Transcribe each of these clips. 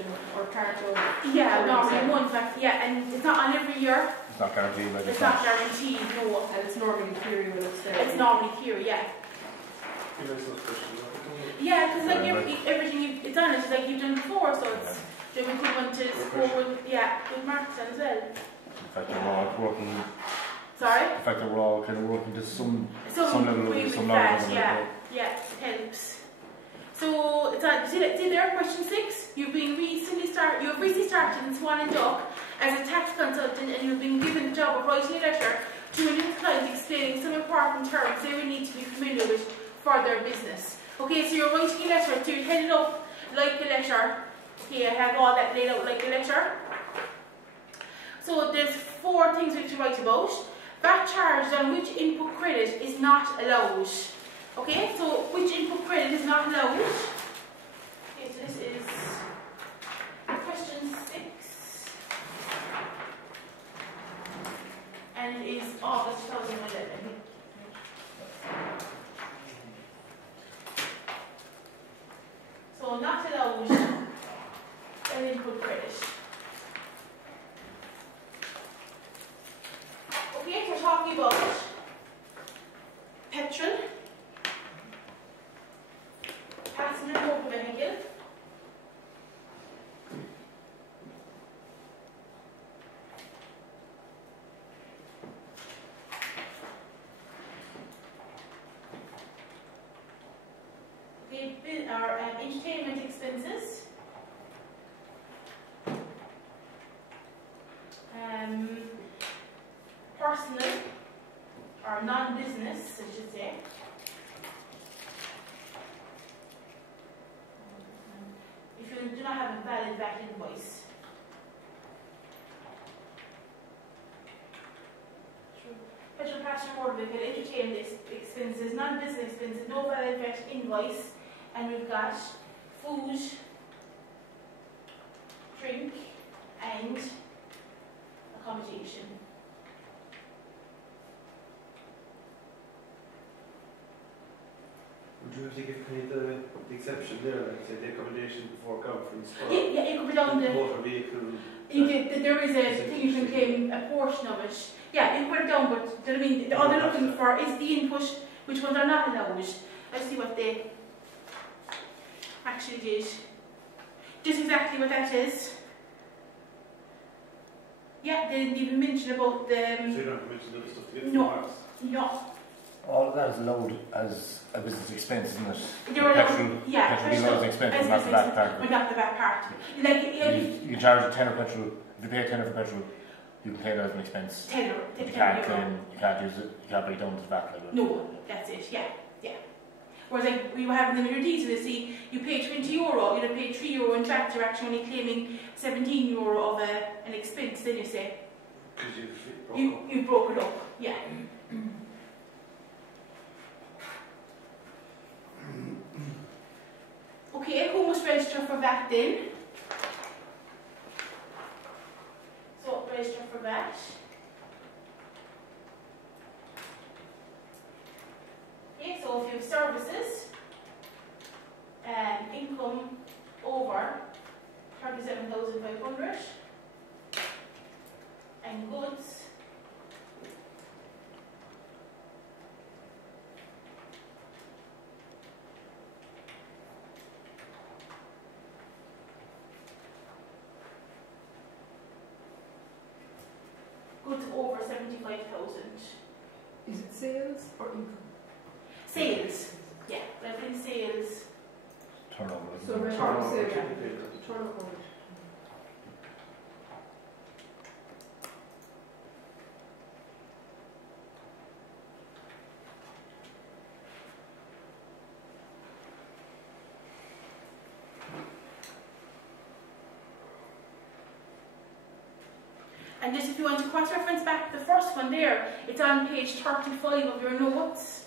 subscription or part of. Yeah, normally one fact, yeah, and it's not on every year. It's not guaranteed. Like it's not guaranteed, no. And it's normally Kiri when it's there. It's normally Kiri, yeah. Yeah, because like everything it's on it, like you've done before, so it's the equivalent to score with, with marks as well. In fact, they're all working. Sorry? In fact, they're all kind of working to some level of some that, yeah, it helps. So it's on, see there, question 6. You've recently started in Swan and Duck as a tax consultant, and you've been given the job of writing a letter to a new client explaining some important terms they will need to be familiar with for their business. Okay, so you're writing a letter, so you head it up like a letter. Okay, I have all that laid out like a letter. So there's 4 things we have to write about. VAT charged on which input credit is not allowed. Okay, so which input credit is not allowed? Okay, so this is question 6. And it is August 2011. So not allowed an input credit. Okay, we're talking about petrol, passenger motor vehicle, our entertainment expenses, personal or non-business, I should say. If you do not have a valid VAT invoice. Petrol, passenger motor vehicle, entertainment expenses, non-business expenses, no valid VAT invoice, and we've got food, drink, and accommodation. Would you have to give kind of the exception there, like say the accommodation before conference? Yeah, it could be down the motor vehicle. There is a thing you can claim a portion of it. Yeah, you put it down, but I mean, all they're looking for is the input, which ones are not allowed. Let's see what they actually did. Just exactly what that is. Yeah, they didn't even mention about the. So you don't mention the other stuff to get no. All of that is allowed as a business expense, isn't it? Petrol is an expense, but not the VAT part. But not the VAT part. Like, you charge a tenner petrol. If you pay a tenner for petrol, you can claim it as an expense. Tenner. You can't claim. You can't use it. You can't break down to the VAT level. No, that's it. Yeah. Whereas like we were having them in your diesel, you see, you pay €20, you'd have paid €3 in VAT, you're actually only claiming €17 of an expense, then you say. Because you broke it up, yeah. Okay, who must register for VAT then? So register for VAT. Okay, so if you have services, income over 37,500, and goods over 75,000. Is it sales or income? Sales, yeah, revenue sales. Turnover. So turnover. And just if you want to cross-reference back the first one there, it's on page 35 of your notes.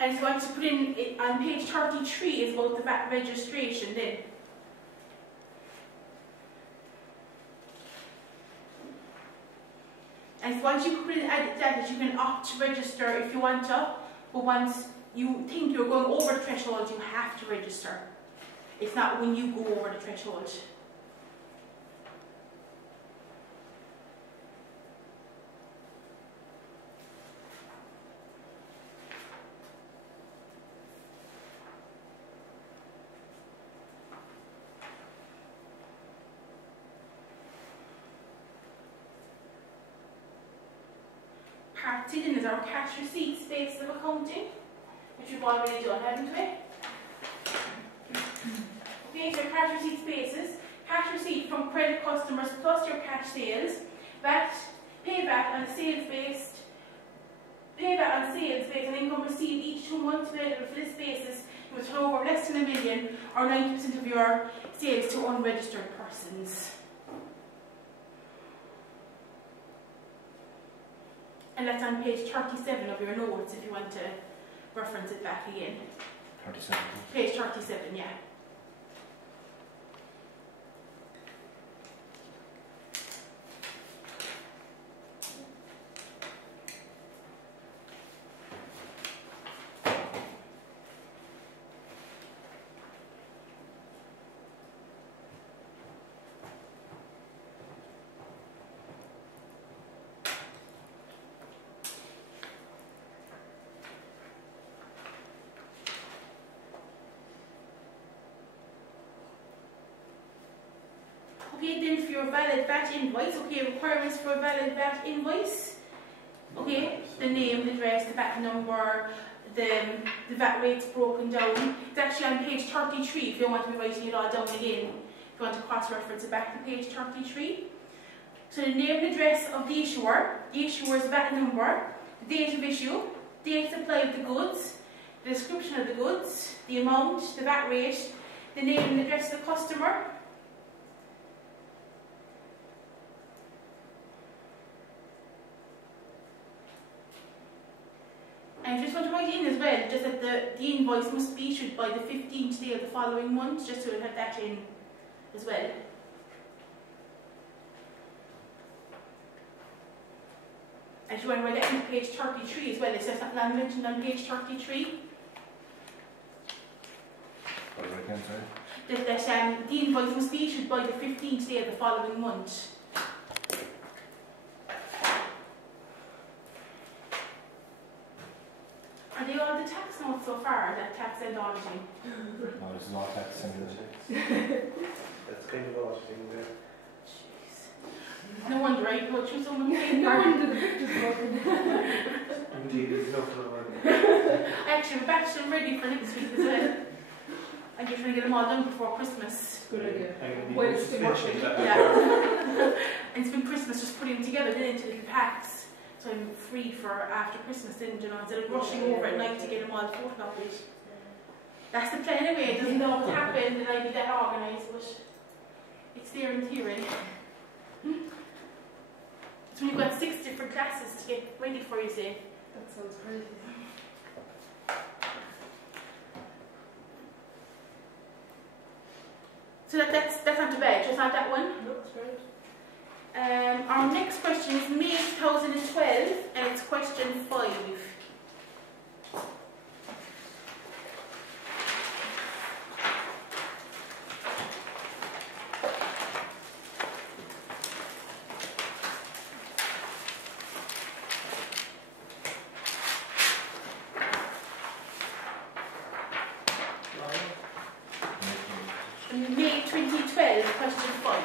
And if you want to put in, on page 33 is about the VAT registration then. And once you put in that, you can opt to register if you want to, but once you think you're going over the threshold, you have to register. It's not when you go over the threshold. Part 2 is our cash receipts based on accounting, which we've already done, haven't we? Okay, so cash receipts basis, cash receipt from credit customers plus your cash sales, VAT, payback on sales based on income received each 2 months available for this basis. You will turn over less than $1 million or 90% of your sales to unregistered persons. And that's on page 37 of your notes if you want to reference it back again. 37. Page 37, yeah. Okay, then for your valid VAT invoice, okay, requirements for a valid VAT invoice. Okay, the name, the address, the VAT number, the VAT rates broken down. It's actually on page 33 if you don't want to be writing it all down again. If you want to cross-reference it back to page 33. So the name and address of the issuer's VAT number, the date of issue, date supply of the goods, the description of the goods, the amount, the VAT rate, the name and address of the customer, and I just want to write in as well, just that the invoice must be issued by the 15th day of the following month, just so we'll have that in as well. And you want to write that in page 33 as well, it says something I mentioned on page 33. What was it again, sorry? That the invoice must be issued by the 15th day of the following month. Are they all the tax notes so far, that tax and auditing? No, this is all tax and That's kind of auditing there. Jeez. No wonder I go through so many things. No wonder the picture's broken. Indeed, there's nothing on I actually have batched them ready for next week as well. I'm just trying to get them all done before Christmas. Good idea. Well, it's still working. Yeah. And it's been Christmas, just putting them together then into little packs. So I'm free for after Christmas then, you know, instead of rushing over at night to get them all photocopied. That's the plan anyway. It doesn't always happen that I be that organised, but it's there in theory. So when you've got 6 different classes to get ready for, you say. That sounds crazy. So that's not too bad, just not that one. No, it's great. Our next question is May 2012, and it's question 5. May 2012, question 5.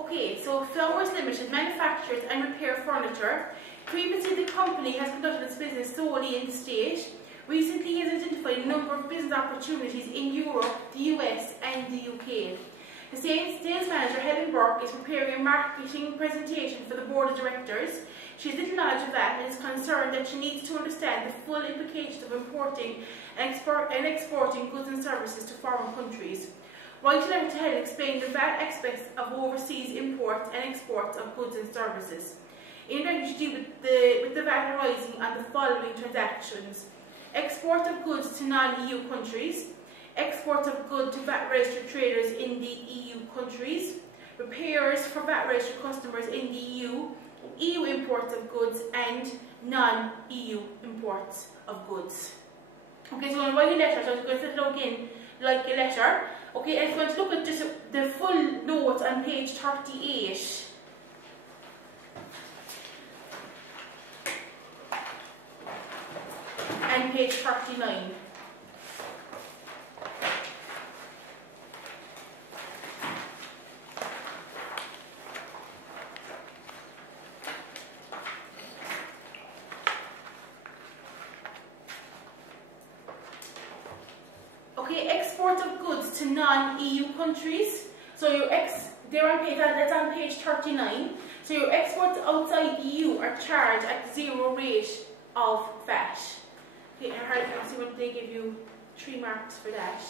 Okay, so Flowers Limited manufactures and repair furniture. Previously, the company has conducted its business solely in the state. Recently, it has identified a number of business opportunities in Europe, the US, and the UK. The sales manager, Helen Burke, is preparing a marketing presentation for the board of directors. She has little knowledge of that and is concerned that she needs to understand the full implications of importing and exporting goods and services to foreign countries. Writing a letter to Helen explained the VAT aspects of overseas imports and exports of goods and services. In order to deal with the VAT arising on the following transactions: export of goods to non-EU countries, export of goods to VAT-registered traders in the EU countries, repairs for VAT-registered customers in the EU, EU imports of goods, and non-EU imports of goods. Okay, so I'm going to write a letter, so I'm going to set it out again like a letter. Okay, and I'm going to look at just the full notes on page 38. And page 39. Okay, export of goods to non-EU countries. So that's on page 39. So your exports outside the EU are charged at 0 rate of VAT. Okay, I see what they give you 3 marks for that.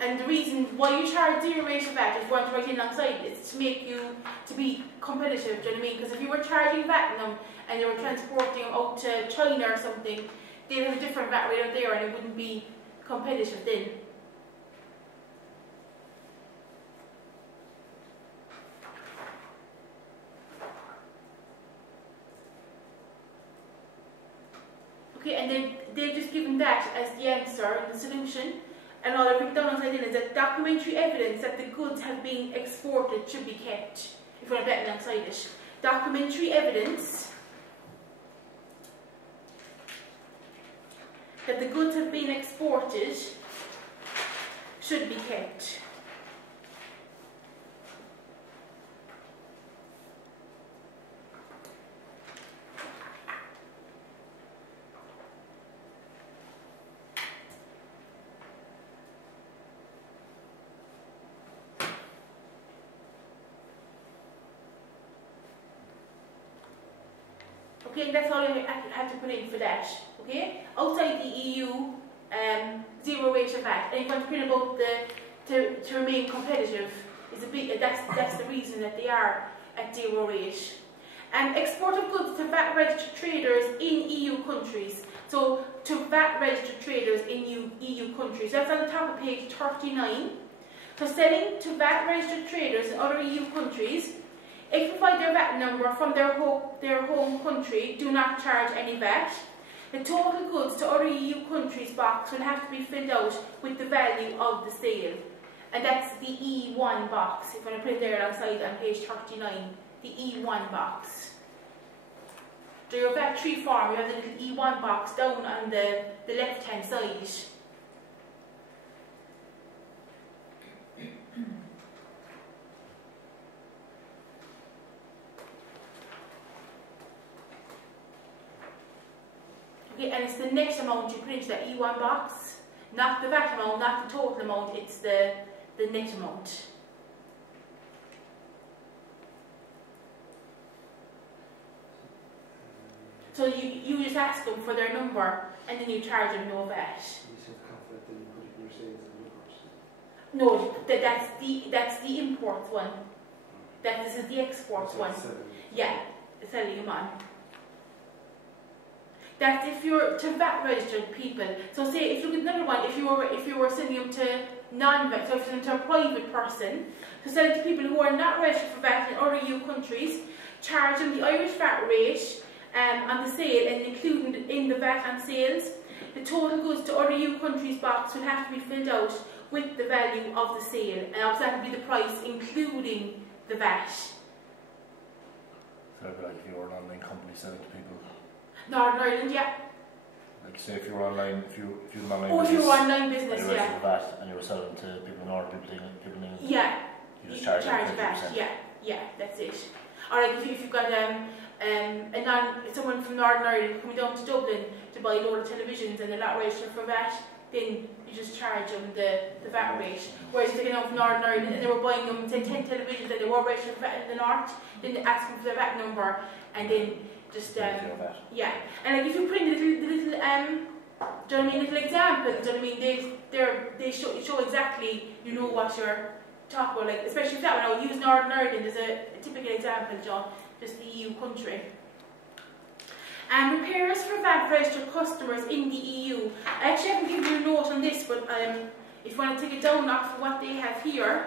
And the reason why you charge 0 rate of VAT, if you want to write it alongside, is to make you to be competitive. Do you know what I mean? Because if you were charging VAT on them and you were transporting them out to China or something, they'd have a different VAT rate out there and it wouldn't be competitive then. Okay, and then they've just given that as the answer and the solution. And all I've written down on is that documentary evidence that the goods have been exported should be kept. If you want to bet alongside it. Documentary evidence that the goods have been exported should be kept. Okay, that's all I have to put in for that. Okay, outside the EU, 0 rate of VAT. And if you want to print about to remain competitive, is a big. That's the reason that they are at 0 rate. Export of goods to VAT-registered traders in EU countries. So to VAT-registered traders in EU countries. That's on the top of page 39. So selling to VAT-registered traders in other EU countries. If you provide their VAT number from their home country, do not charge any VAT. The total goods to other EU countries box will have to be filled out with the value of the sale. And that's the E1 box. If you want to put it there alongside on page 39, the E1 box. So your VAT3 form, you have the little E1 box down on the left-hand side. Okay, and it's the net amount you put into that E1 box, not the VAT amount, not the total amount, it's the net amount. So you just ask them for their number and then you charge them no VAT. You said conflict, then you put it in your sales and numbers. No, that's the import one. This is the export one. Yeah, selling them on. That's if you're to VAT-registered people. So say if you look at another one, if you were sending them to non-VAT, so if you're to a private person, to sell it to people who are not registered for VAT in other EU countries, charge them the Irish VAT rate on the sale and including in the VAT on sales. The total goods to other EU countries box will have to be filled out with the value of the sale, and obviously that would be the price including the VAT. So it'd be like if you were an online company selling to people. Northern Ireland, yeah. Like say if you were online, if you were online business. Oh, if you were online and business, you were yeah. VAT and you were selling to people in Northern, people in England. Yeah. You just charge them 50%. VAT, yeah, that's it. Or like if you've got someone from Northern Ireland coming down to Dublin to buy a load of televisions and they're not registered for VAT, then you just charge them the VAT rate. Whereas if they came out from Northern Ireland and they were buying them, say 10 televisions and they were registered for VAT in the North, then they ask them for their VAT number and then just, yeah. And like if you print the little do you know what I mean, little examples, do you know what I mean, they show exactly, you know what you're talking about, like, especially if that one, I would use Northern Ireland as a typical example, John, just the EU country. And repairs for VAT registered customers in the EU. I actually haven't given you a note on this, but if you want to take it down off what they have here,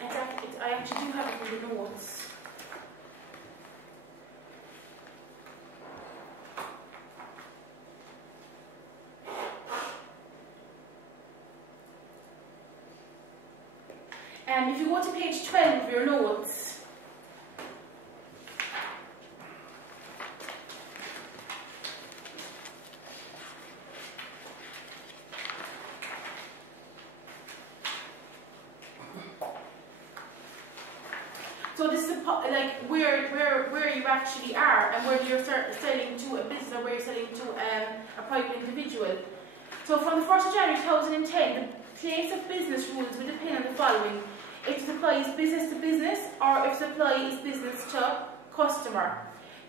I actually do have it in the notes. If you go to page 12 of your notes, so this is like where you actually are and where you're selling to a business or where you're selling to a private individual. So from the 1st of January 2010, the place of business rules will depend on the following. If supply is business to business or if supply is business to customer.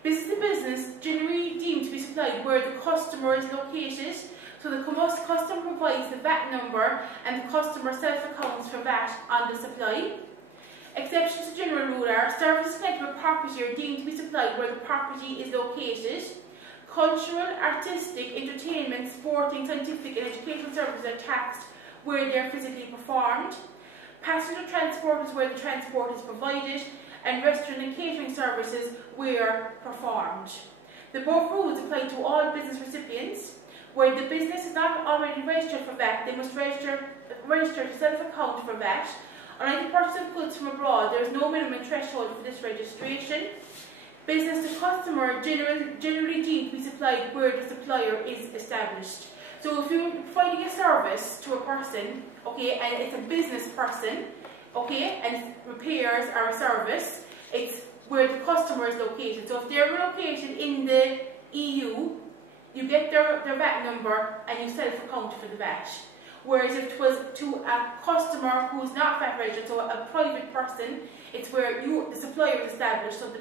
Business to business generally deemed to be supplied where the customer is located, so the customer provides the VAT number and the customer self-accounts for VAT on the supply. Exceptions to general rule are services connected with property are deemed to be supplied where the property is located. Cultural, artistic, entertainment, sporting, scientific and educational services are taxed where they are physically performed. Passenger transport is where the transport is provided, and restaurant and catering services where performed. The above rules apply to all business recipients. Where the business is not already registered for VAT, they must register to self-account for VAT. On any purchase of goods from abroad, there is no minimum threshold for this registration. Business to customer generally deemed to be supplied where the supplier is established. So if you're providing a service to a person, okay, and it's a business person, okay, and repairs are a service, it's where the customer is located. So if they're located in the EU, you get their VAT number and you self-account for the VAT. Whereas if it was to a customer who's not VAT registered, so a private person, it's where the supplier is established, so the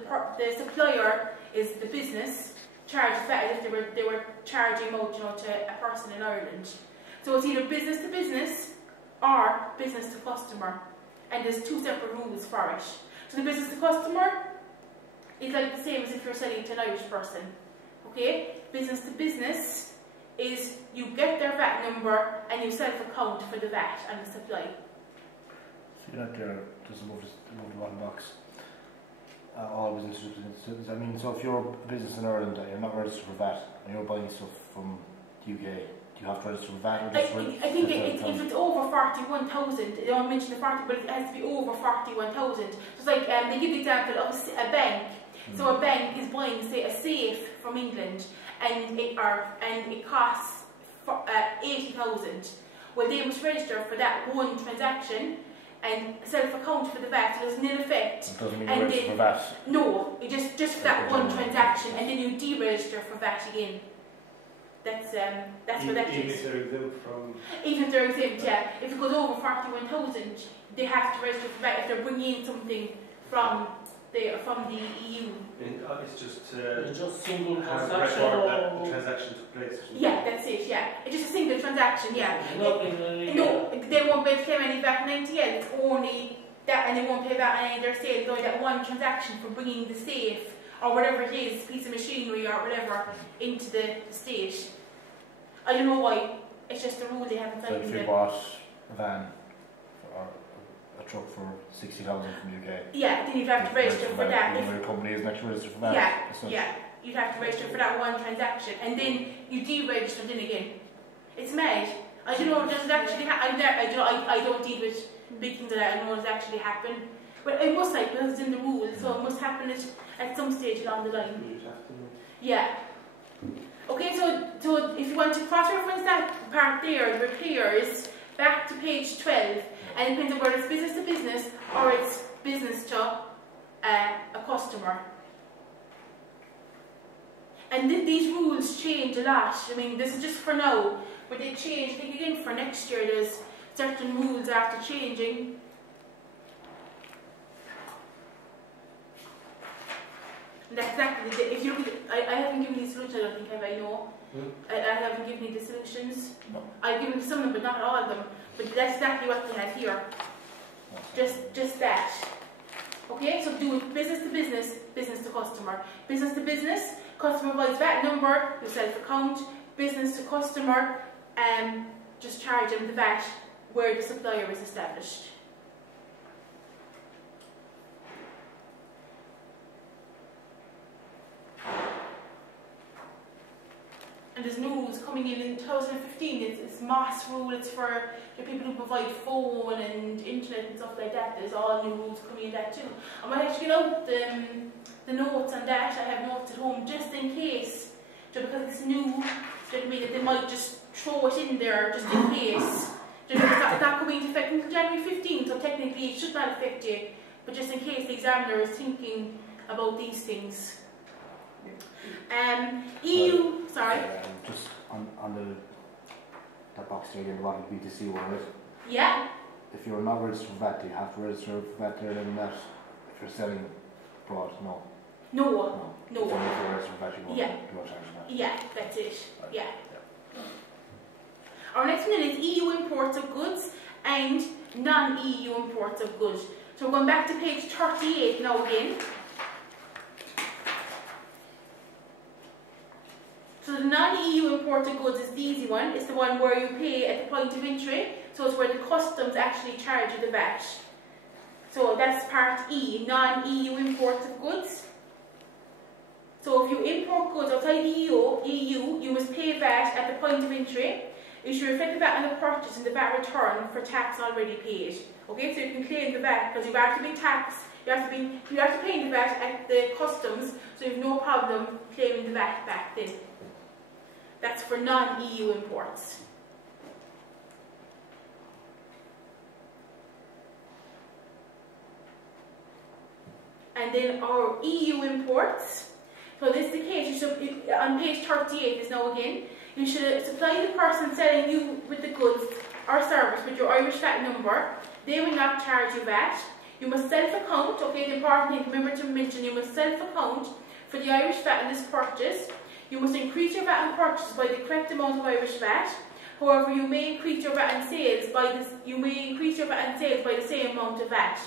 supplier is the business, charge VAT if they were charging out, to a person in Ireland. So it's either business to business or business to customer, and there's two separate rules for it. So the business to customer is like the same as if you're selling to an Irish person. Okay, business to business is you get their VAT number and you self-account for the VAT and the supply. So you're not there just above the bottom box. All business representatives. I mean, so if you're a business in Ireland and you're not registered for VAT and you're buying stuff from the UK, do you have to register for VAT? Or just I think if it's over 41,000, they don't mention the 40, but it has to be over 41,000. Just like they give the example of a bank. So a bank is buying, say, a safe from England, and it costs 80,000. Well, they must register for that one transaction and self-account for the VAT, so there's nil effect. It doesn't mean you register for VAT? No, just for that one transaction, and then you deregister for VAT again. That's what that is. Even if they're exempt from... Even if they're exempt, yeah. If it goes over 41,000, they have to register for VAT if they're bringing in something from the EU. And it's just single have transaction record that or... the transaction took place. Yeah, that's it, yeah. It's just a single transaction, yeah. No, they won't be able to claim any VAT on anything else, only that, and they won't pay VAT on any of their sales, only that one transaction for bringing the safe, or whatever it is, piece of machinery or whatever, into the state. I don't know why, it's just a rule they haven't So signed if in you there. bought a van or a truck for 60,000 from the UK, Yeah, then you'd have to register for that. Even though your company isn't actually registered for that. Yeah, you'd have to register for that one transaction, and then you deregister then again. It's mad. I don't know, does it actually happen? I don't deal with big things like that, I don't know what actually happened. But it must, like, because it's in the rules, so it must happen at some stage along the line. You'd have to know. Yeah. Okay, so if you want to cross-reference that part there, the repairs, back to page 12, and it depends on whether it's business to business or it's business to a customer. And these rules change a lot. I mean, this is just for now, but they change. I think again for next year there's certain rules after changing. And that's exactly, if you look at, I haven't given you the solution, I don't think, have I? No. I haven't given you the solutions. No. I've given some of them, but not all of them. But that's exactly what they have here. Just that. Okay, so do it business to business, business to customer. Business to business, customer provides VAT number, you self-account. Business to customer, just charge them the VAT where the supplier is established. And there's new rules coming in 2015. It's MAS rule. It's for the people who provide phone and internet and stuff like that. There's all new rules coming in that too. I might actually get out the notes on that. I have notes at home just in case. Just because it's new, doesn't mean that they might just throw it in there just in case. It's not coming into effect until January 15th, so technically it should not affect you. But just in case the examiner is thinking about these things. EU, sorry. Just on that box there again, the bottom B2C one, right? Yeah. If you're not registered for VAT, do you have to register for VAT there then that? If you're selling abroad, no. No. If you're registered for VAT, you won't charge that. Yeah, that's it. Right. Yeah. Our next one is EU imports of goods and non-EU imports of goods. So we're going back to page 38 now again. So the non-EU imported goods is the easy one. It's the one where you pay at the point of entry. So it's where the customs actually charge you the VAT. So that's part E, non-EU imports of goods. So if you import goods outside the EU, you must pay VAT at the point of entry. You should reflect the VAT on the purchase and the VAT return for tax already paid. Okay, so you can claim the VAT because you've actually been taxed. You have to pay the VAT at the customs, so you have no problem claiming the VAT back then. That's for non-EU imports. And then our EU imports. So this is the case. You should, on page 38 is now again. You should supply the person selling you with the goods or service with your Irish VAT number. They will not charge you VAT. You must self-account. Okay, the important thing, remember to mention, you must self-account for the Irish VAT in this purchase. You must increase your VAT on purchase by the correct amount of Irish VAT. However, you may increase your VAT on sales by the same amount of VAT.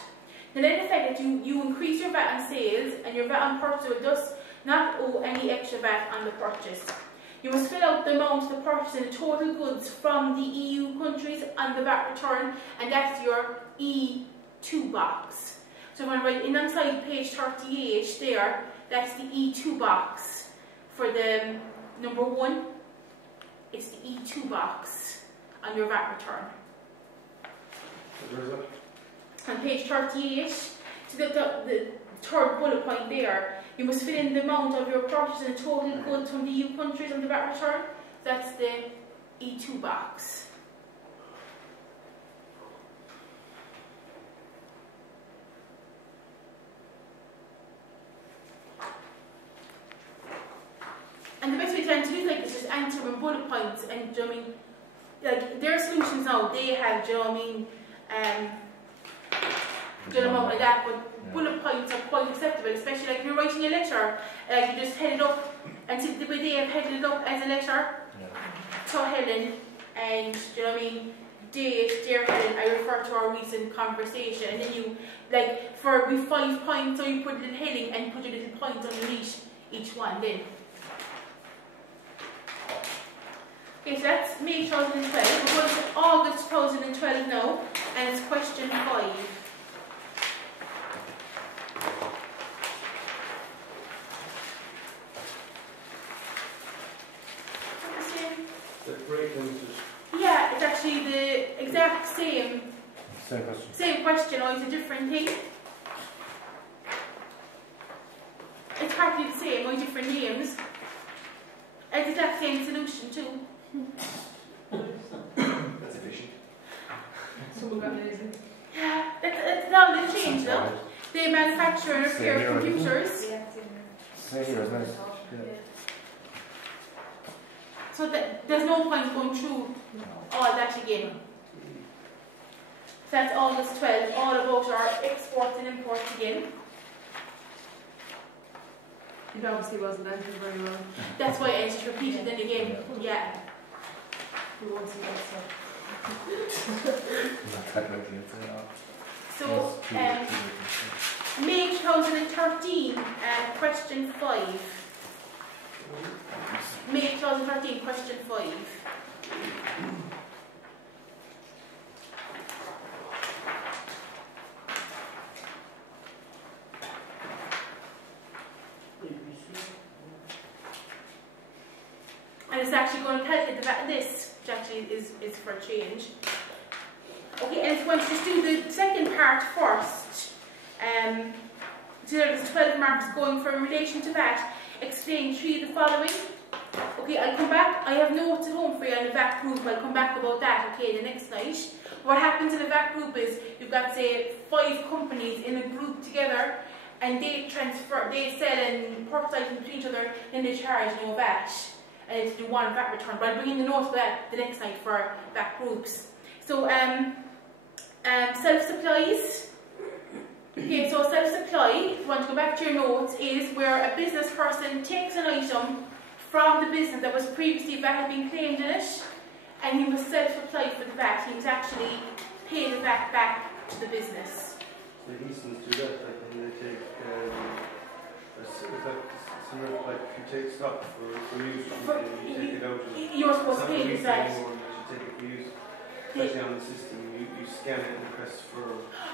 The net effect that you increase your VAT on sales and your VAT on purchase will thus not owe any extra VAT on the purchase. You must fill out the amount of the purchase and the total goods from the EU countries on the VAT return, and that's your E2 box. So I'm going to write in on side page 38 there, that's the E2 box. For the number 1, it's the E2 box on your VAT return. Where is it? On page 38, so the third bullet point there, you must fill in the amount of your purchase and the total goods from the EU countries on the VAT return. That's the E2 box. And the best way to answer these like this is answer them in bullet points. And do you know what I mean? Like their solutions now, they have, do you know what I mean? Do you know like that? But bullet points are quite acceptable, especially like if you're writing a letter, you just head it up, and see the way they have headed it up as a letter to Helen, and do you know what I mean? Date, dear Helen, I refer to our recent conversation, and then you like for with 5 points, so you put a little heading and put a little point underneath each one. Then. Okay, so that's May 2012. We're going to August 2012 now, and it's question 5. The breakdown is Yeah, it's actually the exact same question. Same question, or it's a different thing. It's practically the same, only different names. It's the exact same solution too. that's efficient. Someone got lazy. Yeah, that's all they changed though. They manufacture and repair computers. Yeah, Same here, isn't it? So there's no point going through all that again. So that's August 12, all about our exports and imports again. It obviously wasn't answered very well. That's why I just repeated it again. Yeah. We won't see that stuff. So, May 2013, question 5. May 2013, question 5. And it's actually going to calculate the VAT in this, which actually is for a change. Okay, and it's going to just do the second part first. So there's 12 marks going for in relation to that. Explain 3 of the following. Okay, I'll come back. I have notes at home for you on the VAT group. I'll come back about that, okay, the next night. What happens in a VAT group is you've got, say, 5 companies in a group together, and they sell and purchase items between each other, and they charge no VAT. And it's do one VAT return. But I'll bring in the notes for that the next night for VAT groups. So, self-supplies. Okay, so self-supply, if you want to go back to your notes, is where a business person takes an item from the business that was previously VAT had been claimed in it, and he was self-applied for the VAT. He was actually paid the VAT back to the business. So Easton's do that, like when they take, similar, like if you take stock for use, you take it out. You're supposed to pay the VAT. You take it for use, especially on the system, you scan it and press for.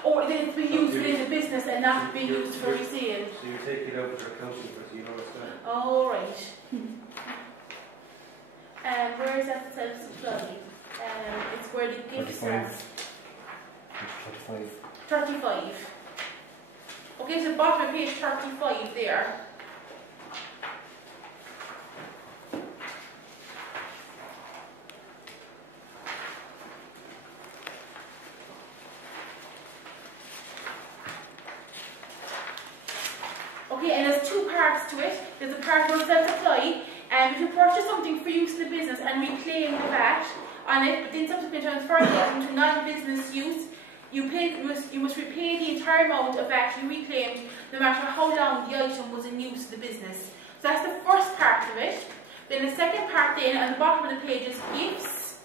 Or then it's being used within the business and not being used for resale. So you take it out for accounting, but you know it's done. Oh, right. Where is that self-supply? It's where the gifts are. 35. 35. Okay, so bottom of page 35 there. Okay, and there's 2 parts to it. There's a part where self-supply, and if you purchase something for use in the business and reclaim the VAT on it, but then subsequently transfer the item to non-business use, you must repay the entire amount of VAT you reclaimed, no matter how long the item was in use in the business. So that's the first part of it. Then the second part then, on the bottom of the page, is gifts.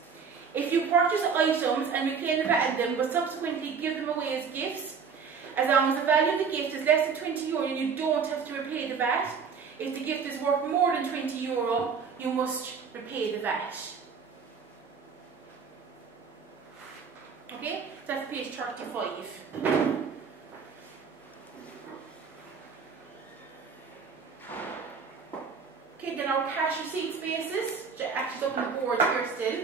If you purchase items and reclaim the VAT in them, but subsequently give them away as gifts, as long as the value of the gift is less than €20, you don't have to repay the VAT. If the gift is worth more than €20, you must repay the VAT. Okay, so that's page 35. Okay, then our cash receipts basis, which actually is up on the board here still.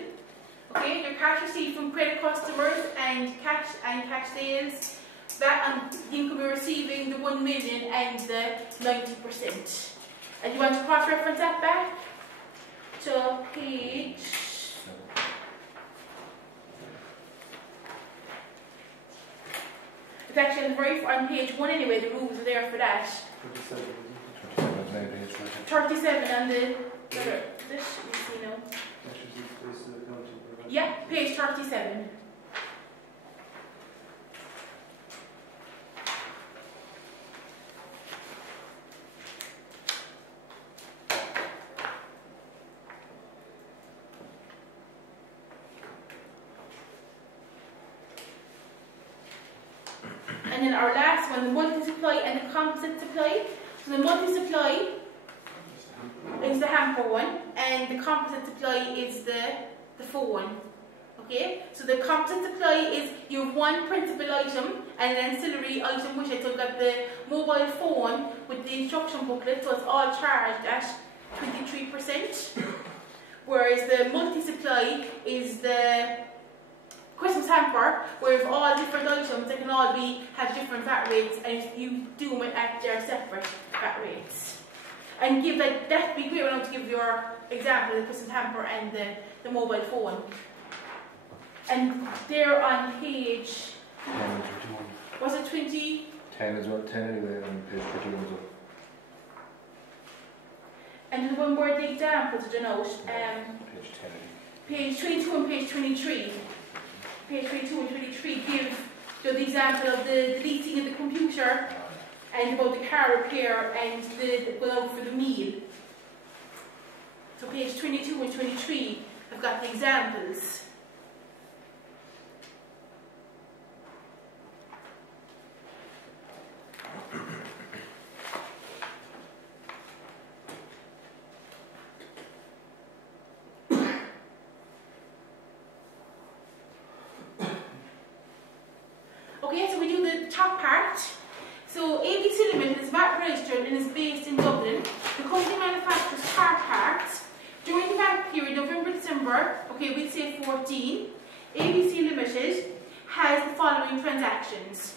Okay, your cash receipt from credit customers and cash sales. That on the income you're receiving, the 1 million and the 90%. And you want to cross-reference that back to page. It's actually on page 1 anyway, the rules are there for that. 37 on the this you see now. Yeah, page 37. And then our last one, the multi-supply and the composite supply. So the multi-supply is the hamper one, and the composite supply is the full one. Okay? So the composite supply is you have one principal item and an ancillary item with it. So you've got the mobile phone with the instruction booklet, so it's all charged at 23%. Whereas the multi-supply is the Christmas hamper, where you have all different items that can all have different VAT rates, and you do them at their separate VAT rates. And give that'd be great enough to give your example, the Christmas hamper and the mobile phone. And they're on page 10 and 21. Was it 20? 10 as well, 10 anyway, on page 21 as And the one where the examples are done out, Page 10. page 22 and page 23. Page 22 and 23 give the example of the deleting of the computer and about the car repair and the going out for the meal. So page 22 and 23 have got the examples. Okay, so we do the top part. So ABC Limited is VAT registered and is based in Dublin. The company manufactures car parts. During the VAT period, November-December, okay, we'd say 14, ABC Limited has the following transactions.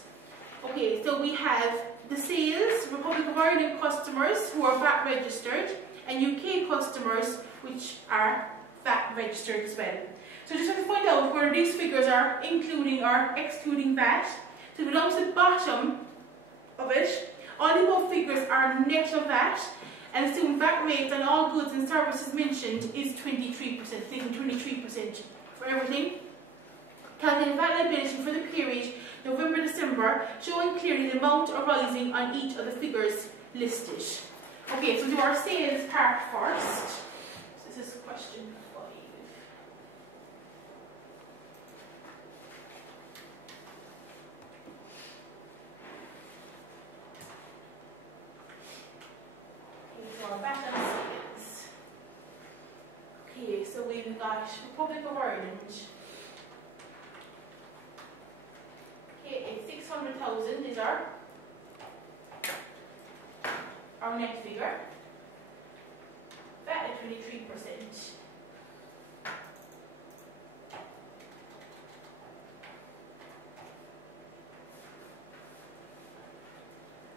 Okay, so we have the sales, Republic of Ireland customers who are VAT registered, and UK customers which are VAT registered as well. So just have to find out whether these figures are including or excluding VAT. So we belong to the bottom of it. All the above figures are net of VAT, and assume VAT rate on all goods and services mentioned is 23%, taking 23% for everything. Calculating VAT liability for the period November-December, showing clearly the amount arising on each of the figures listed. Okay, so we'll do our sales part first. So this is question 5. VAT on sales. Okay, so we've got Republic of Ireland. Okay, it's 600,000 is our net figure. VAT at 23%.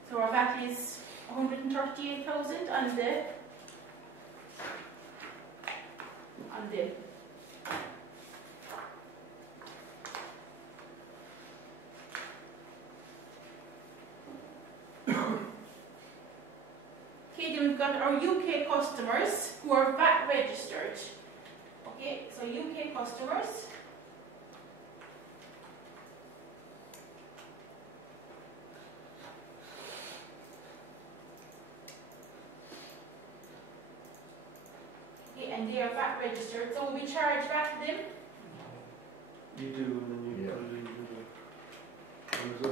So our VAT is 138,000 on the okay, then we've got our UK customers who are VAT registered. Okay, so UK customers. And they are VAT registered, so will we charge VAT to them? You do, and then you put it in the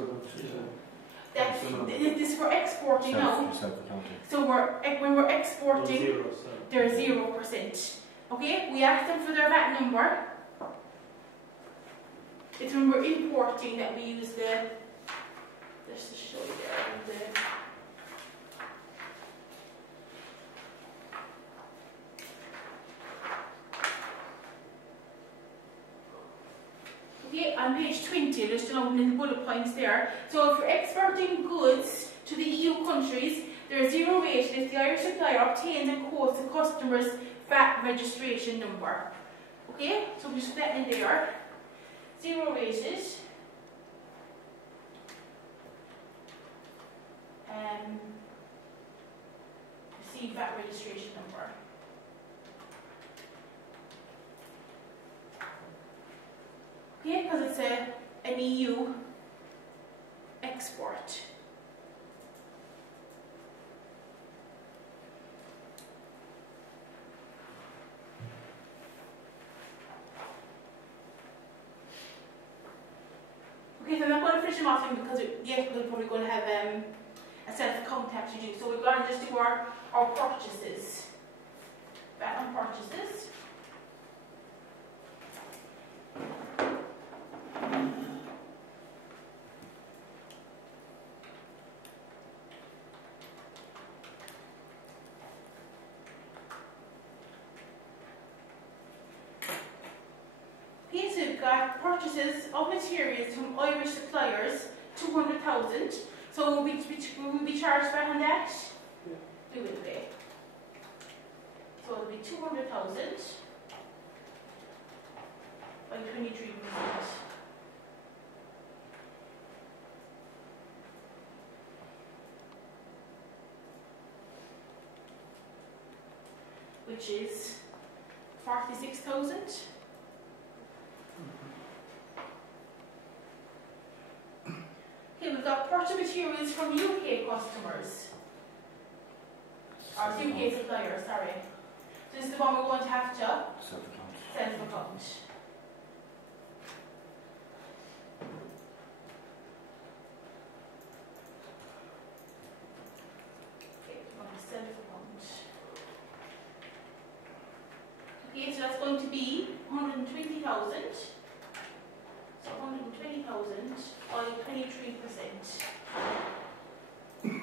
That's this is for exporting now. So when we're exporting, they're 0%. Okay, we ask them for their VAT number. It's when we're importing that we use the. Just to show you there. Okay, on page 20, just in the bullet points there. So if you're exporting goods to the EU countries, they're zero rated if the Irish supplier obtains and quotes the customer's VAT registration number. Okay, so we just put that in there. Zero rated. Receive VAT registration number. Okay, because it's an EU export. Okay, so I'm not going to finish them off because we're probably going to have a self-account tax to do. So we're going to just do our purchases. VAT on purchases. We've got purchases of materials from Irish suppliers, 200,000. So will we be charged VAT on that? Yeah. We will pay. So it will be 200,000 by 23%. which is 46,000. Okay, we've got purchase materials from UK customers, or UK suppliers, sorry. This is the one we're going to have to self-account. Okay, we're going to self-account. Okay, so that's going to be 120,000. So 120,000 by 23%.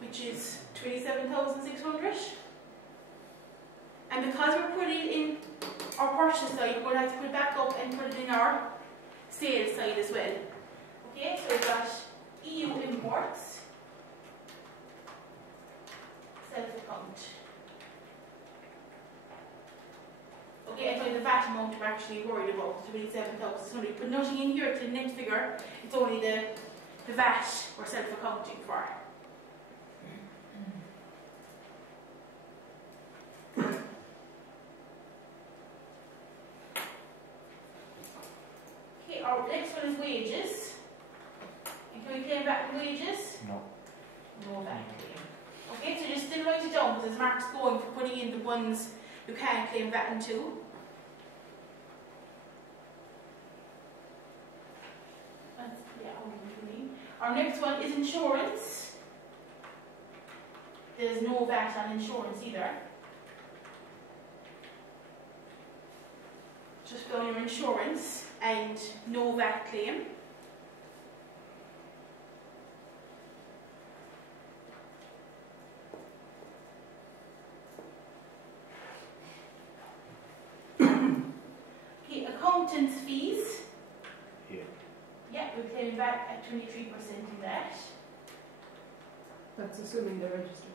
Which is 27,600. And because we're putting it in our purchase side, we're going to have to put it back up and put it in our sales side as well. Okay, so we've got EU imports, self-account. Okay, and the VAT amount we're actually worried about, 27,600. Put nothing in here to the next figure, it's only the VAT we're self-accounting for. Okay, our next one is wages. And can we claim back the wages? No. No VAT claim. Okay, so just still write it down because there's marks going for putting in the ones you can claim VAT into. Our next one is insurance. There's no VAT on insurance either. Just go on your insurance and no VAT claim. Okay, accountants' fees. Yeah, we're claiming back at 23% in that. That's assuming they're registered.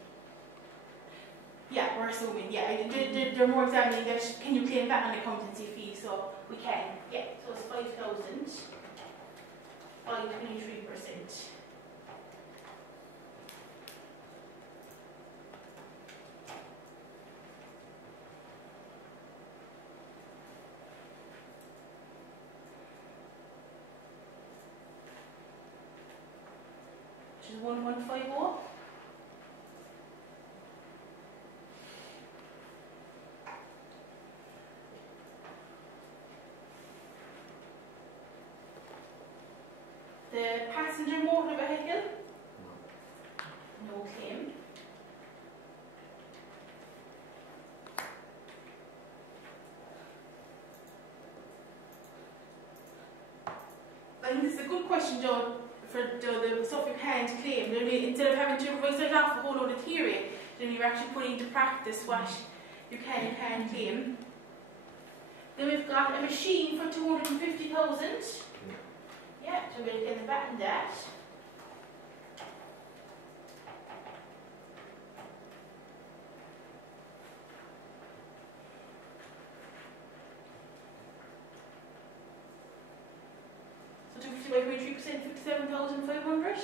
Yeah, we're assuming, yeah. They're more examining that, can you claim back on accountancy fee? So we can, yeah. So it's 5,000 by 23%. Which is 1150. The passenger motor vehicle, no claim. I think this is a good question, Joe, for the stuff you can't claim. Instead of having to recite off a whole load of theory, then you're actually putting into practice what you can and can't claim. Then we've got a machine for 250,000. Yeah, so we'll get the VAT in that. So 250 by 23%, 57,500.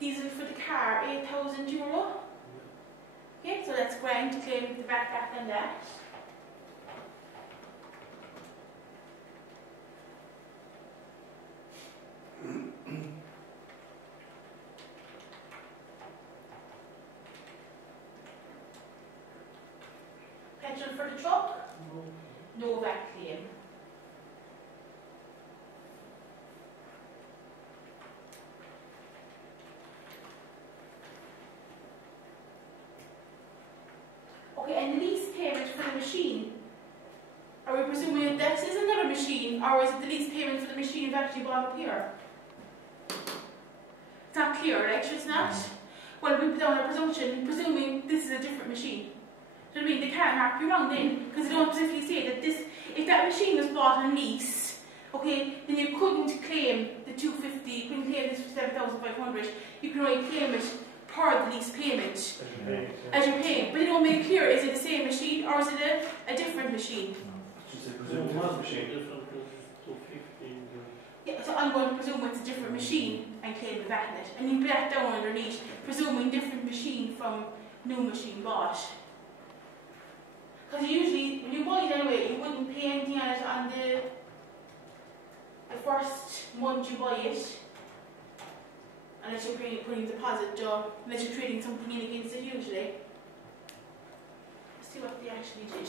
Diesel for the car, €8,000. Okay, so that's grand to claim the VAT back on that. Petrol for the truck? No VAT claim. Okay, and lease payment for the machine. Are we presuming that this is another machine, or is it the lease payment for the machine we've actually bought up here? It's not clear, right? It's not. Well, we put down a presumption, presuming this is a different machine. Do you know what I mean? They can't mark you wrong then, because they don't specifically say that this, if that machine was bought on lease, okay, then you couldn't claim the 250, you couldn't claim this for 7,000 5,500, you can only claim it per the lease payment As as you're paying. But they don't make it clear, is it the same machine or is it a different machine? Just a presumed machine. Yeah, so I'm going to presume it's a different machine and claim the VAT in it. And you put that down underneath, presuming different machine from new machine bought. Because usually, when you buy it anyway, you wouldn't pay anything on it on the first month you buy it. Unless you're putting a deposit down, unless you're trading something in against it usually. Let's see what they actually did.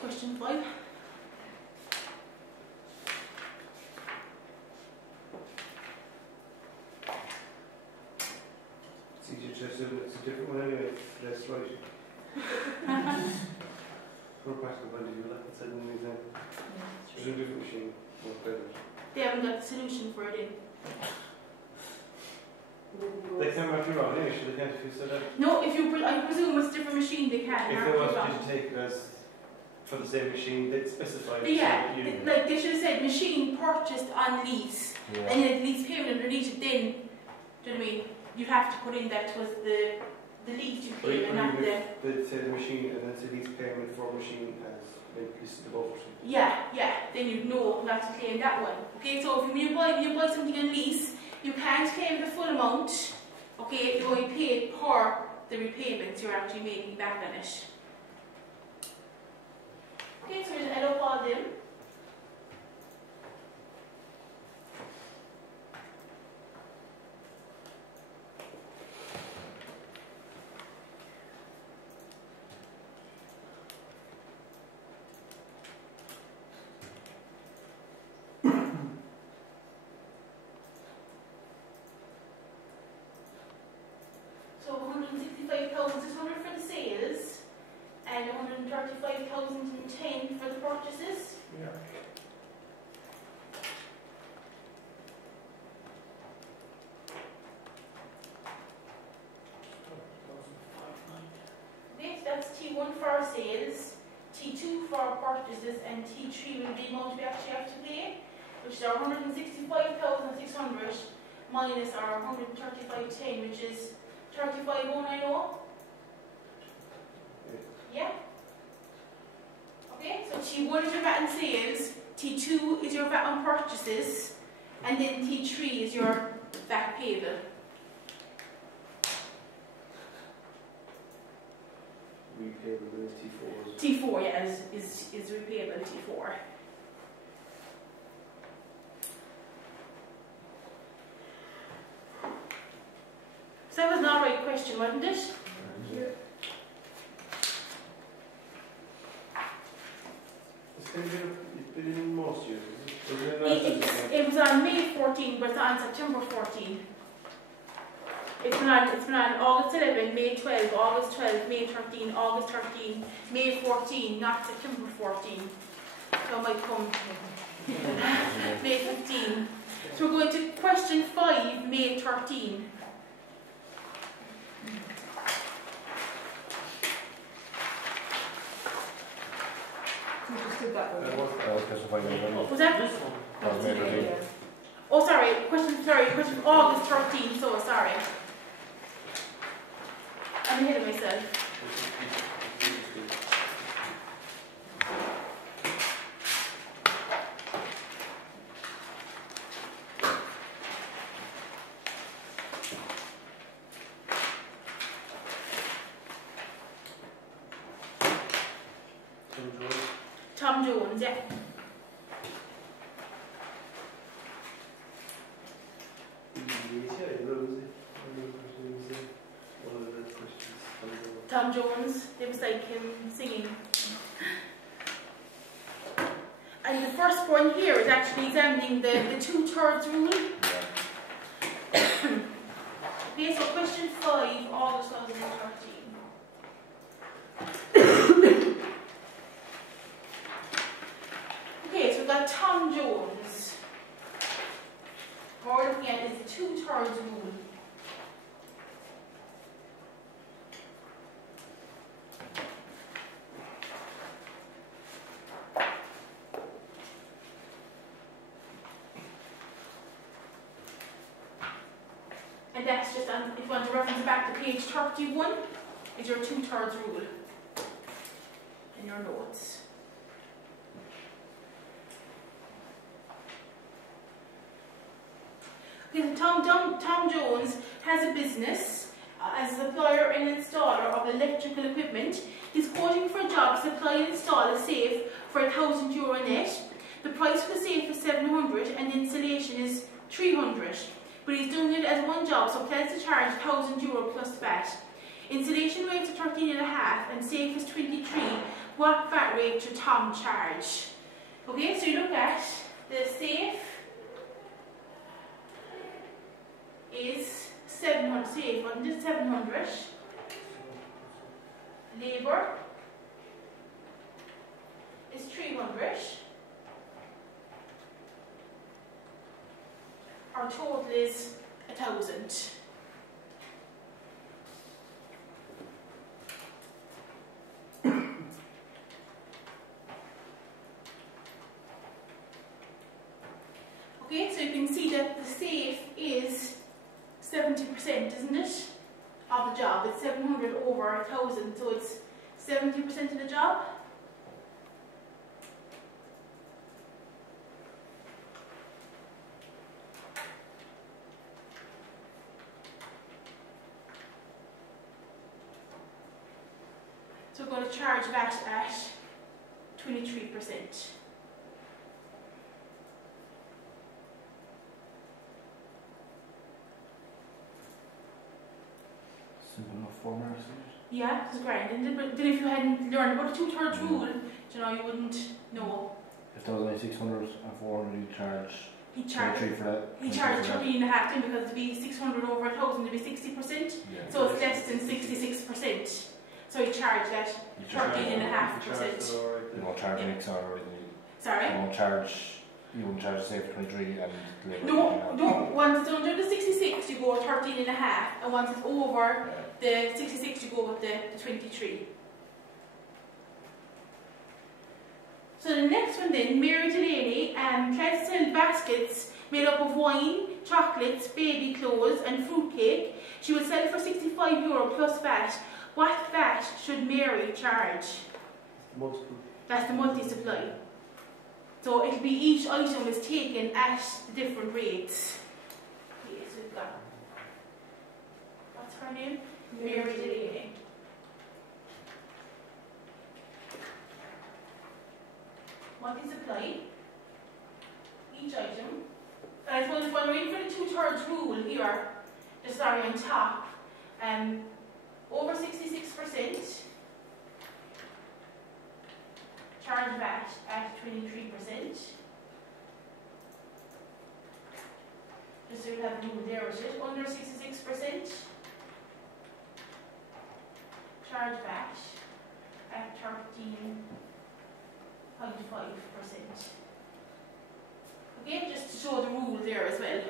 Question 5. It's easier to assume it's a different one anyway, it's less right. From a practical point of view, like I said in the example. It's a different machine, more better. They haven't got the solution for it in. They can mark you wrong anyway, so they can't if you said that. No, if you, I presume it's a different machine, they can't. If mark they it wanted wrong. you to take it as for the same machine, they'd specify it. Yeah, so you like they should have said machine purchased on lease, and then the lease payment underneath it. Then, do you know what I mean? You have to put in that was the lease you Or paid, and not the. they'd say the machine and then say lease payment for machine has been listed above it. Yeah. Then you know not to claim that one. Okay, so if you buy something on lease, you can't claim the full amount. Okay, you only pay per the repayments you're actually making back on it. Okay, so we're going to add up all them. So 165,600 for the sales and 135,010 for the purchases. Yeah. Okay, so that's T1 for our sales, T2 for our purchases, and T3 will be the amount we actually have to pay, which is our 165,600 minus our 135,10, which is 35,090. Yeah? Okay, so T1 is your VAT on sales, T2 is your VAT on purchases, and then T3 is your VAT payable. Repayable T4s. T4, yeah, is repayable T4. So that was an alright question, wasn't it? Yeah. It's been in most years, is it? Or is it last year? It was on May 14, but it's on September 14. It's been on August 11, May 12, August 12, May 13, August 13, May 14, not September 14. So it might come May 15. So we're going to question 5, May 13. We just did that That one. was That was question 5 minutes. Was that? That was May 13. Yeah. Oh, sorry, question August 13, so sorry. I'm ahead of myself. Tom Jones, yeah. Tom Jones, it was like him singing. And the first one here is actually examining the 2/3 rule. Okay, so question 5, August 2013. Okay, so we've got Tom Jones. What we're looking at is the 2/3 rule. And that's just, if you want to reference back to page 31, is your 2/3 rule in your notes. Okay, so Tom Jones has a business as a supplier and installer of electrical equipment. He's quoting for a job to supply and install a safe for €1,000 net. The price for the safe is 700 and the installation is 300. But he's doing it as one job, so plans to charge €1,000 plus VAT. Installation rates are 13.5 and safe is 23. What VAT rate should Tom charge? Okay, so you look at the safe is 700, safe on this 700. Labour is 300. Our total is 1,000. Okay, so you can see that the safe is 70%, isn't it, of the job? It's 700 over 1,000, so it's 70% of the job. So we're going to charge VAT at 23%. Simple enough formula, isn't it? Yeah, it's grand. And but then if you hadn't learned about the 2/3 rule, you wouldn't know. If there was only 600 and 400, you'd charge He charged 23 for that. He charged 13.5 then, because to be 600 over 1,000 to be 60%, Yeah. so it's less than 66%. So he charged that You charge 13.5%. You won't charge an XR or anything. Sorry? You won't charge the safe 23 and labour. No. Once it's under the 66, you go with 13.5, and once it's over the 66, you go with the 23. So the next one then, Mary Delaney, tries to sell baskets made up of wine, chocolates, baby clothes and fruitcake. She will sell for €65 plus VAT. What VAT should Mary charge? Multiple. That's the multi-supply. So it'll be each item is taken at the different rates. Okay, so we've got, what's her name? Mary Delaney. Multi-supply, each item. And I suppose if we're in for the 2/3 rule here, just starting on top, over 66%, charge VAT at 23%. Just so you have the rule there with it. Under 66%, charge VAT at 13.5%. Okay, just to show the rule there as well.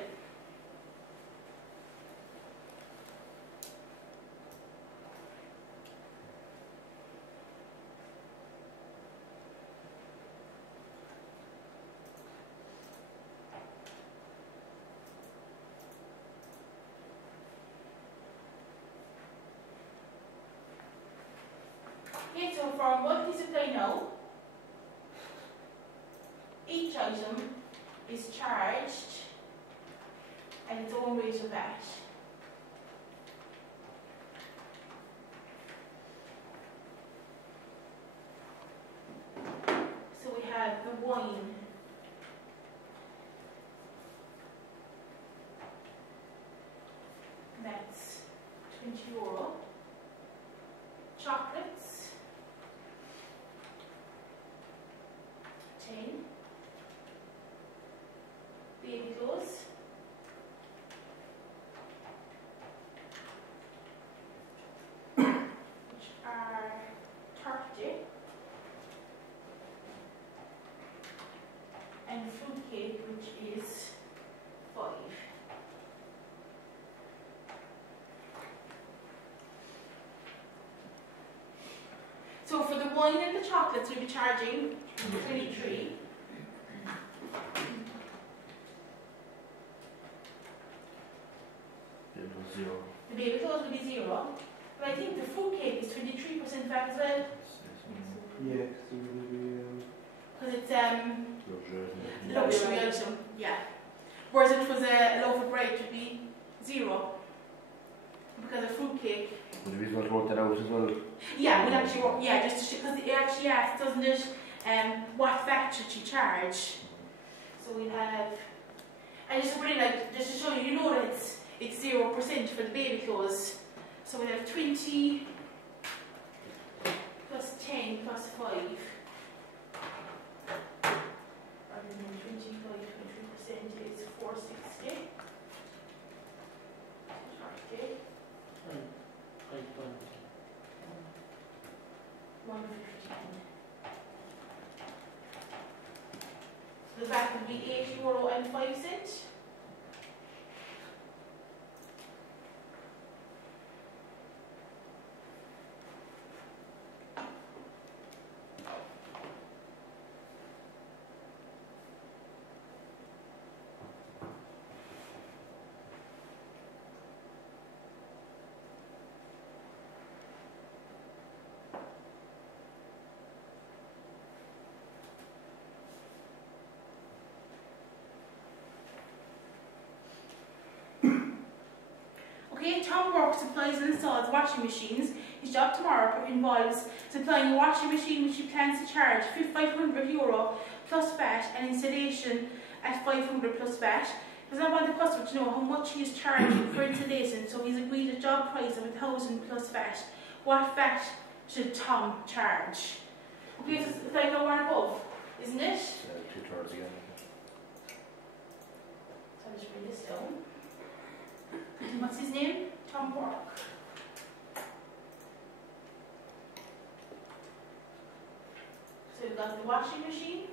Okay, so for multi-supply now, each item is charged at its own rate of VAT. So we have the wine, that's €20. Chocolates, 10. Baby clothes, 30. And fruitcake, which is 5. So for the wine and the chocolates, we'll be charging 23. It was 0. The baby clothes will be 0. But I think the fruit cake is 23% VAT as well. Yeah, so it will be. Because it's Luxury. luxury item. Yeah. Whereas if it was a loaf of bread, it would be 0. Because a fruit cake. Would you be able to work that out as well? Yeah, we'll actually work. Yeah, just because it actually asks, doesn't it? What VAT should you charge? So we'll have. And just to put in, like, just to show you, you know that it's 0% for the baby clothes. So we'll have 20 plus 10 plus 5. Rather than 23% is 460. 30. 115. So the VAT would be €8.05. Okay, Tom works, supplies and installs washing machines. His job tomorrow involves supplying a washing machine which he plans to charge €500 plus VAT and installation at €500 plus VAT. He does not want the customer to know how much he is charging for installation, so he's agreed a job price of €1,000 plus VAT. What VAT should Tom charge? Okay, so it's like a one above, isn't it? 2/3 again. So I'll just bring this down. What's his name? Tom Bork. So we've got the washing machine,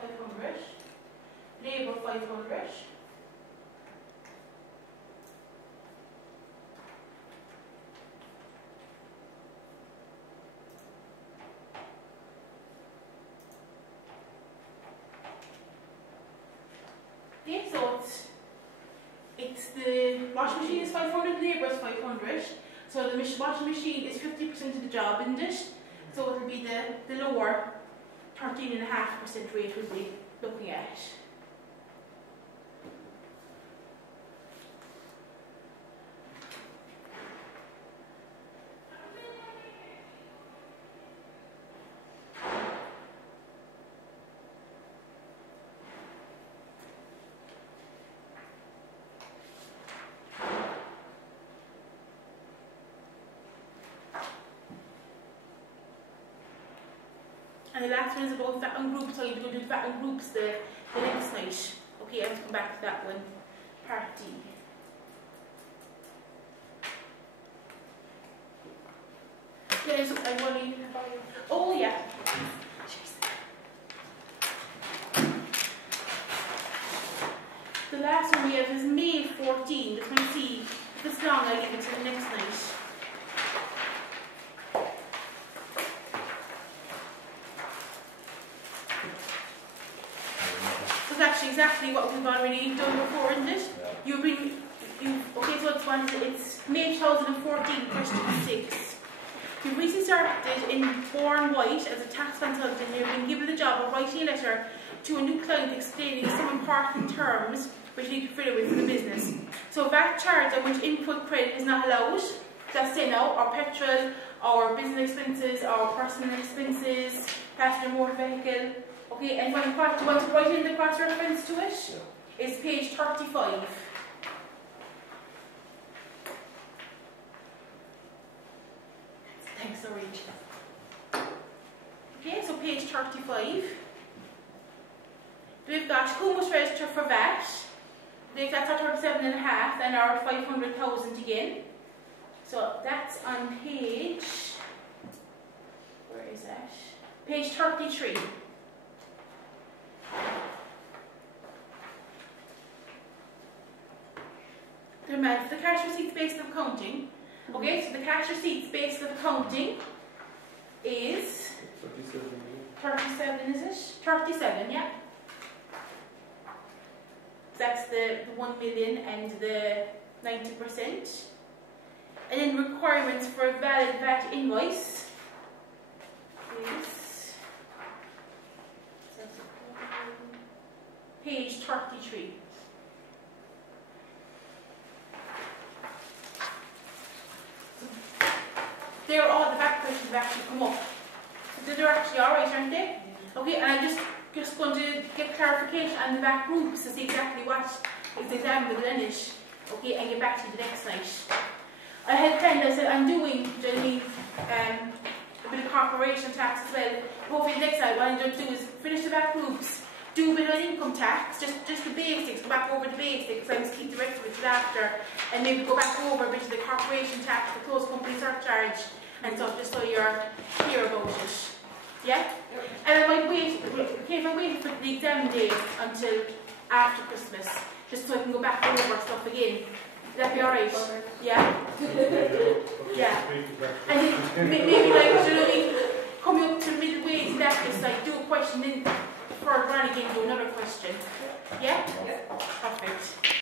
500. Labour, 500. Okay, so it's the washing machine is 500, labour is 500. So the washing machine is 50% of the job, isn't it? So it will be the lower 13.5% rate we'll be looking at. And the last one is about VAT and groups, so you're going to do VAT and groups the next night. Okay, I have to come back to that one. Part D. Yes, I want to. Oh, yeah. The last one we have is May 14. Just want to see if it's long, I'll give it to the next night. Exactly what we've already done before, isn't it? Yeah. Okay, so it's May 2014, question 6. You've recently started in Bourne White as a tax consultant. You've been given the job of writing a letter to a new client explaining some important terms which you need to fill with for the business. So VAT charge on which input credit is not allowed. That's say now, or petrol, or business expenses, or personal expenses, passenger motor vehicle. Okay, and when you want to write in the cross reference to it, yeah, is page 35. Thanks, sorry. Okay, so page 35. We've got who must register for VAT. That's our 37.5 and our 500,000 again. So that's on page. Where is that? Page 33. The cash receipts based on accounting. Okay, so the cash receipts based on accounting is 37, is it? 37, yeah. Is that's the 1 million and the 90%. And then requirements for a valid VAT invoice is page 33. They're all the VAT questions have actually come up. So they're actually alright, aren't they? Okay, and I'm just going to get clarification on the VAT groups to see exactly what is examined within it. Okay, and get back to you the next night. I had planned, I said, I'm doing, a bit of corporation tax as well. Hopefully next night what I'm going to do is finish the VAT groups, do a bit of income tax, just the basics, go back over the basics, I must keep the rest of it till after, and maybe go back over a bit of the corporation tax, the closed company surcharge, and stuff, just so you're clear about it. Yeah? And I might wait, okay, if I'm waiting for the exam day until after Christmas, just so I can go back over stuff again. Would that be alright? Yeah? Yeah. And then maybe like, you know what I mean, coming up to midway to that, just like do a question, then for a run again, do another question. Yeah? Yeah. Perfect.